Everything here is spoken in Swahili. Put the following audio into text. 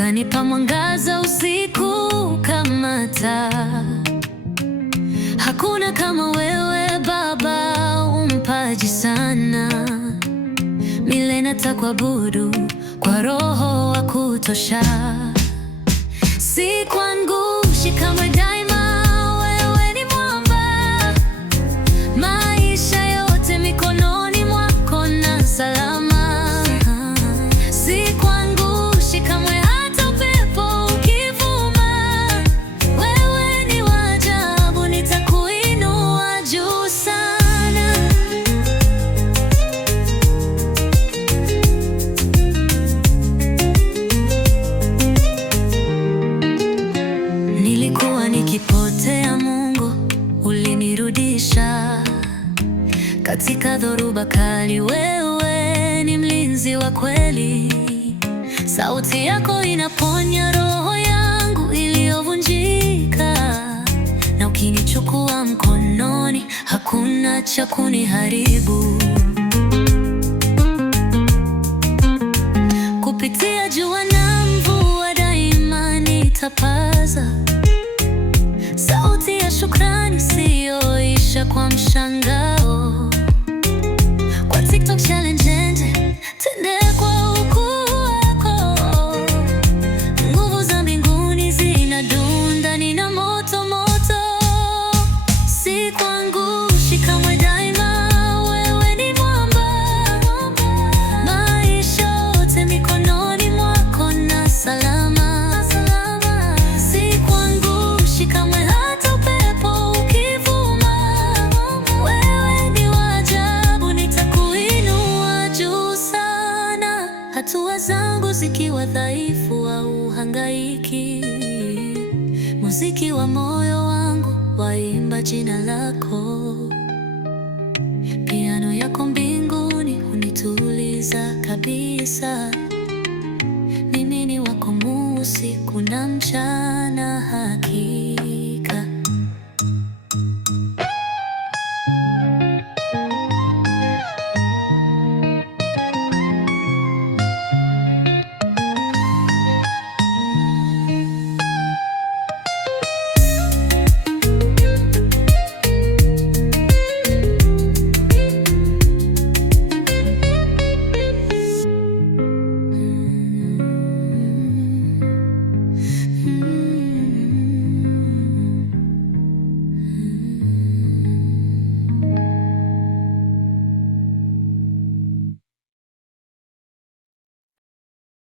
ukanipa mwangaza usiku kama taa. Hakuna kama wewe Baba, umpaji sana. Milele nitakuabudu kwa roho wa kutosha. Sikuangushi kamwe, daima wewe ni mwamba. Maisha yote mikononi mwako na salama. Sikuangushi kamwe, hata upepo ukivuma. Wewe ni wa ajabu, nitakuinua juu sana. Nilikuwa nikipotea, Mungu ulinirudisha. Katika dhoruba kali, wewe ni mlinzi wa kweli. Sauti yako inaponya roho yangu iliyovunjika, na ukinichukua mkononi, hakuna cha kuniharibu. Kupitia jua na mvua, daima nitapaza sauti ya shukrani isiyoisha kwa mshangao. Kwa TikTok challenge, tende kwa ukuu wako. Nguvu za mbinguni zinadunda, nina moto moto. Sikuangushi kamwe, daima wewe ni mwamba. Maisha yote mikononi mwako na salama. Sikuangushi kamwe, hata upepo ukivuma. Wewe ni wa ajabu, nitakuinua juu sana. Hatua zangu zikiwa dhaifu au hangaiki, muziki wa moyo wangu waimba jina lako. Piano yako mbinguni hunituliza kabisa. Mimi ni wako Mungu, usiku na mchana, hakika.